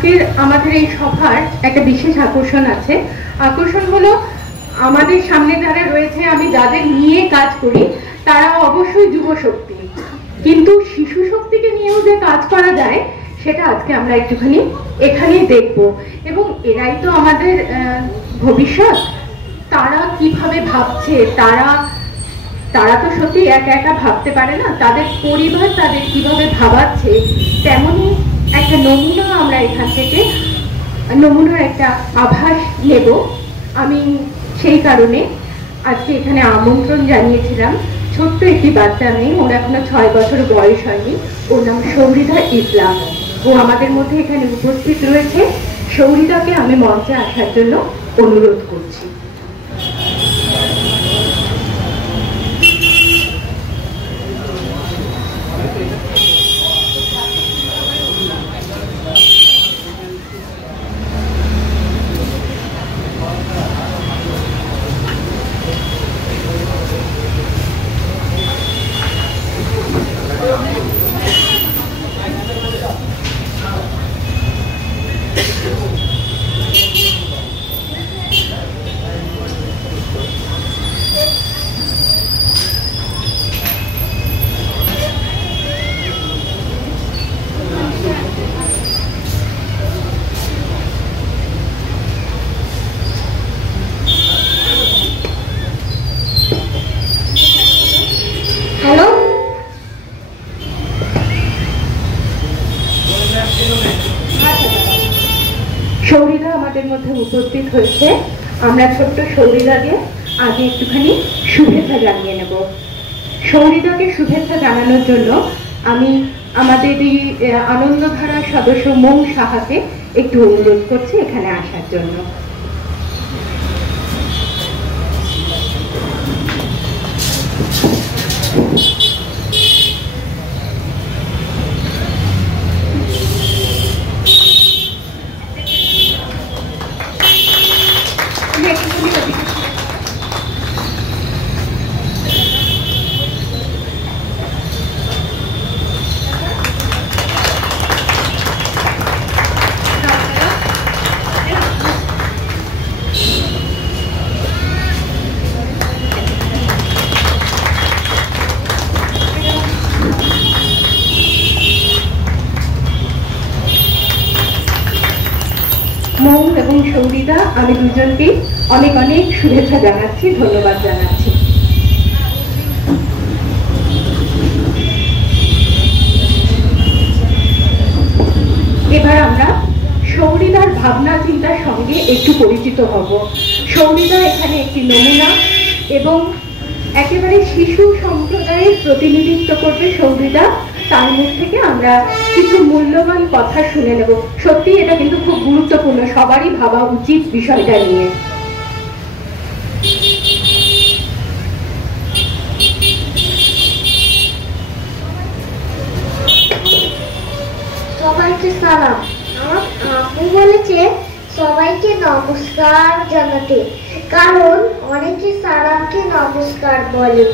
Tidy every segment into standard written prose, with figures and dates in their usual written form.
আজকের আমাদের এই সভার একটা বিশেষ আকর্ষণ আছে। আকর্ষণ হলো আমাদের সামনে যারা রয়েছে, আমি যাদের নিয়ে কাজ করি তারা অবশ্যই যুব শক্তি, কিন্তু শিশু শক্তিকে নিয়েও যে কাজ করা যায় সেটা আজকে আমরা একটুখানি এখানেই দেখব। এবং এরাই তো আমাদের ভবিষ্যৎ। তারা কিভাবে ভাবছে, তারা তো সত্যি একা একা ভাবতে পারে না, তাদের পরিবার তাদের কিভাবে ভাবাচ্ছে তেমনই একটা নমুনা আমরা এখান থেকে নমুনার একটা আভাস নেব। আমি সেই কারণে আজকে এখানে আমন্ত্রণ জানিয়েছিলাম ছোট্ট একটি বাচ্চা মেয়ে, ওর এখনো 6 বছর বয়স হয়নি, ওর নাম সৌরিধা ইসলাম। ও আমাদের মধ্যে এখানে উপস্থিত রয়েছে। সৌরিধাকে আমি মঞ্চে আসার জন্য অনুরোধ করছি। সৌরিধা আমাদের মধ্যে উপস্থিত হয়েছে। আমরা ছোট্ট সৌরিধাকে আগে একটুখানি শুভেচ্ছা জানিয়ে নেব। সৌরিধাকে শুভেচ্ছা জানানোর জন্য আমি আমাদের এই আনন্দধারার সদস্য মৌ সাহাকে একটু অনুরোধ করছি এখানে আসার জন্য। মৌ এবং সৌরিধা, আমি দুজনকে অনেক অনেক শুভেচ্ছা জানাচ্ছি, ধন্যবাদ জানাচ্ছি। এবার আমরা সৌরিধার ভাবনা চিন্তার সঙ্গে একটু পরিচিত হব। সৌরিধা এখানে একটি নমুনা এবং একেবারে শিশু সম্প্রদায়ের প্রতিনিধিত্ব করবে সৌরিধা। তার মুখ থেকে আমরা কিছু মূল্যবান কথা শুনে নেব। সত্যি এটা কিন্তু খুব গুরুত্বপূর্ণ, সবারই ভাবা উচিত বিষয়টা নিয়ে। সবাইকে সালাম। আমার আম্মু বলেছে সবাইকে নমস্কার জানাতে, কারণ অনেকে সালামকে নমস্কার বলে।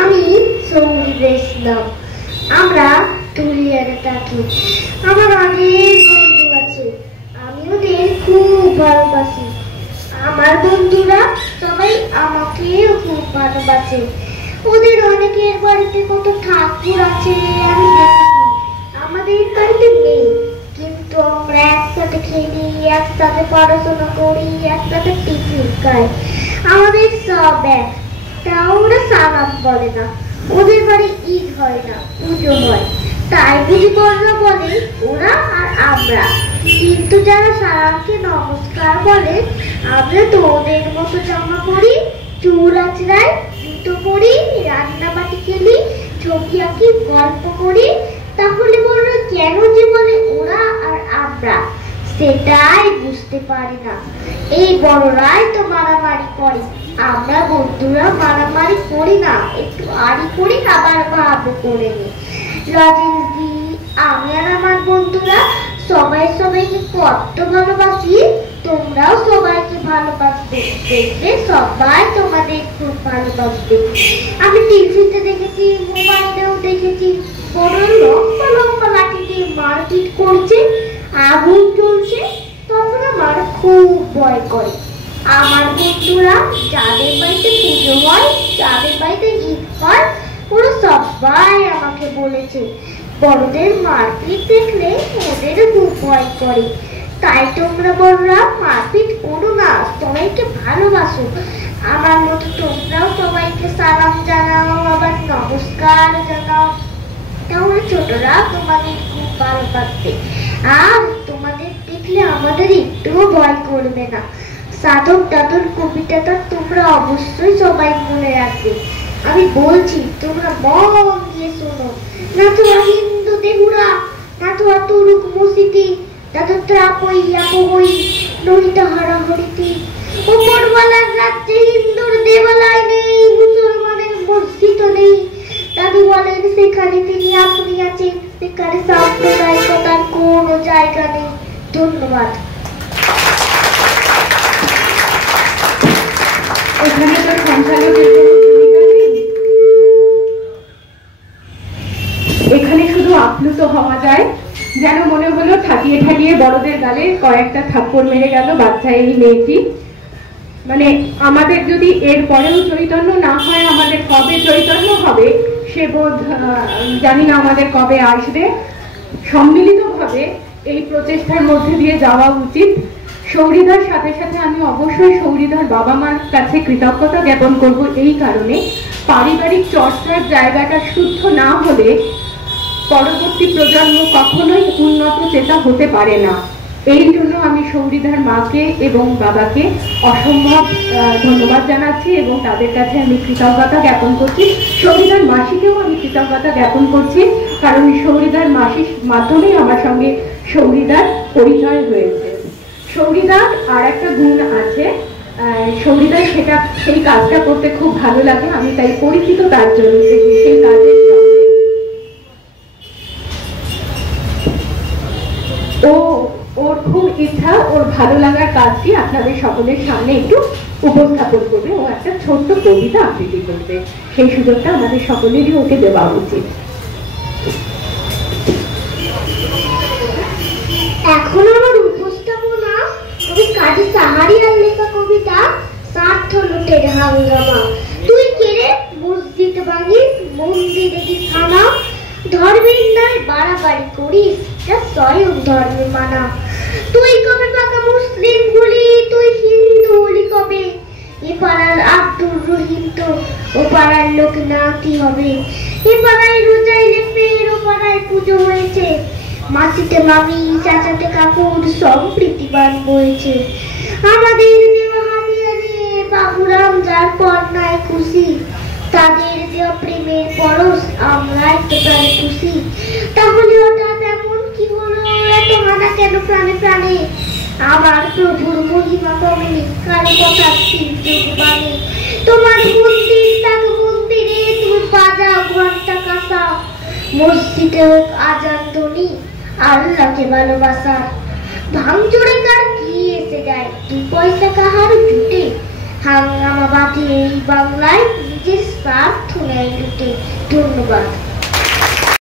আমি সৌরিধা ইসলাম। আমরা তুলিয়ারে থাকি। আমার অনেক বন্ধু আছে, আমি ওদের খুব ভালোবাসি। আমার বন্ধুরা সবাই আমাকেও খুব ভালোবাসে। ওদের অনেকের বাড়িতে কত ঠাকুর আছে আমি দেখি, আমাদের বাড়িতে নেই, কিন্তু আমরা একসাথে খেলি, একসাথে পড়াশোনা করি, একসাথে টিফিন খাই, আমাদের সব এক। তাও ওরা সালাম বলে না। ওদের বাড়ি ঈদ হয় না, পুজো হয়, তাই বুঝি বড়রা বলে ওরা আর আমরা। কিন্তু যারা সালামকে নমস্কার বলে, আমরা তো ওদের মতো জামা পরি, চুল আঁচড়াই, জুতো পরি, রান্নাবাটি খেলি, ছবি আঁকি, গল্প করি। তাহলে বড়রা কেন যে বলে ওরা আর আমরা, সেটাই বুঝতে পারি না। এই বড়রাই তো মারামারি করে, আমরা বন্ধুরা মারামারি করি না, একটু আড়ি করি, আবার ভাব করে নি। রাজেশদি, আমি আর আমার বন্ধুরা সবাই সবাইকে কত ভালোবাসি। তোমরাও সবাইকে ভালোবাসবে, দেখবে সবাই তোমাদের খুব ভালোবাসবে। আমি টিভিতে দেখেছি, মোবাইলেও দেখেছি, বড় লম্বা লম্বা লাঠি দিয়ে মারপিট করছে, আগুন জ্বলছে তখন আমার খুব ভয় করে। আমার বন্ধুরা যাদের বাড়িতে পুজো হয়, যাদের বাড়িতে ঈদ হয়, ওরা সবাই আমাকে বলেছে বড়দের মারপিট দেখলে ওদের খুব ভয় করে। তাই তোমরা বড়রা মারপিট করো না, সবাইকে ভালোবাসো। আমার মতো তোমরাও সবাইকে সালাম জানাও, আবার নমস্কার জানাও, তাহলে ছোটরা তোমাদের খুব ভালো পাচ্ছে। আর তোমাদের দেখলে আমাদের একটুও ভয় করবে না। সাধক দাদুর কবিতাটা তোমরা অবশ্যই সবাই মনে রাখবে। আমি বলছি তোমরা মন দিয়ে শোনো। না তো হিন্দু দেহুরা, না তো তুরুক মসিতি, না তো ত্রাপই আপই নহিতা হারাহরিতি। উপরওয়ালার রাজ্যে হিন্দুর দেবালয় নেই, মুসলমানের মসজিদ নেই। দাদু বলেন সেখানে তিনি আপনি আছেন, সেখানে সাম্প্রদায়িকতার কোনো জায়গা নেই। ধন্যবাদ। এখানে তো সঞ্চালকের কোনো ভূমিকা নেই, এখানে শুধু আপ্লুত হওয়া যায়। যেন মনে হলো ঠাটিয়ে ঠাটিয়ে বড়দের গালে কয়েকটা থাপ্পড় মেরে গেল বাচ্চা এই মেয়েটি। মানে আমাদের যদি এর পরেও চৈতন্য না হয়, আমাদের কবে চৈতন্য হবে সে বোধ জানি না আমাদের কবে আসবে। সম্মিলিতভাবে এই প্রচেষ্টার মধ্যে দিয়ে যাওয়া উচিত। সৌরিদার সাথে সাথে আমি অবশ্যই সৌরিদার বাবা মার কাছে কৃতজ্ঞতা জ্ঞাপন করব এই কারণে, পারিবারিক চর্চার জায়গাটা শুদ্ধ না হলে পরবর্তী প্রজন্ম কখনোই উন্নত চেতা হতে পারে না। এই জন্য আমি সৌরিদার মাকে এবং বাবাকে অসম্ভব ধন্যবাদ জানাচ্ছি এবং তাদের কাছে আমি কৃতজ্ঞতা জ্ঞাপন করছি। সৌরিদার মাসিকেও আমি কৃতজ্ঞতা জ্ঞাপন করছি, কারণ সৌরিদার মাসির মাধ্যমেই আমার সঙ্গে সৌরিদার পরিচয় হয়েছে। সৌরিদার আর একটা গুণ আছে, সৌরিদার সেই কাজটা করতে খুব ভালো লাগে, আমি তাই পরিচিত তার জন্য। সেই কাজের সঙ্গে ওর খুব ইচ্ছা ওর ভালো লাগার কাজটি আপনাদের সকলের সামনে একটু উপস্থাপন করবে। ও একটা ছোট্ট কবিতা আবৃত্তি করবে, সেই সুযোগটা আমাদের সকলেরই ওকে দেওয়া উচিত। এখন আমার উপস্থাপনা কবি কাজী সাহারিয়ার লেখা কবিতা স্বার্থ লুটের হাঙ্গামা। তুই কেড়ে মসজিদ ভাঙিস, মন্দিরে খানা, ধর্মের নয় বাড়াবাড়ি করিস, যা স্বয়ং ধর্মে মানা। তুই কবে পাকা মুসলিম হলি, তুই হিন্দু হলি কবে? এ পাড়ার আব্দুর রহিম তো ও পাড়ার লোক নাতি হবে। এ পাড়ায় রোজাইলে ফের ও পাড়ায় পুজো হয়েছে, মাসিতে মামি চাচাতে কাকুর সম্প্রীতিবান বয়েছে। আমাদের দেওয়া হাতিয়ারে বাবুরাম যার কন্যায় খুশি, তাদের দেওয়া প্রেমের পরশ আমরাই তো তাই খুশি। তাহলে হঠাৎ এমন কি হলো, এত হানা কেন প্রাণে প্রাণে? আমার প্রভুর মহিমা কমেনি, কারো কথা মানে। তোমার মন্দির তাক মন্দিরে তুমি বাজাও ঘন্টা কাঁসা, মসজিদে হোক আজান ধ্বনি আল্লাহকে ভালোবাসা। ভাঙচুরে কার কি এসে যায়, 2 পয়সা কাহার জুটে? হাঙ্গামা বাঁধে এই বাংলায়, নিজের স্বার্থ নেয় লুটে। ধন্যবাদ।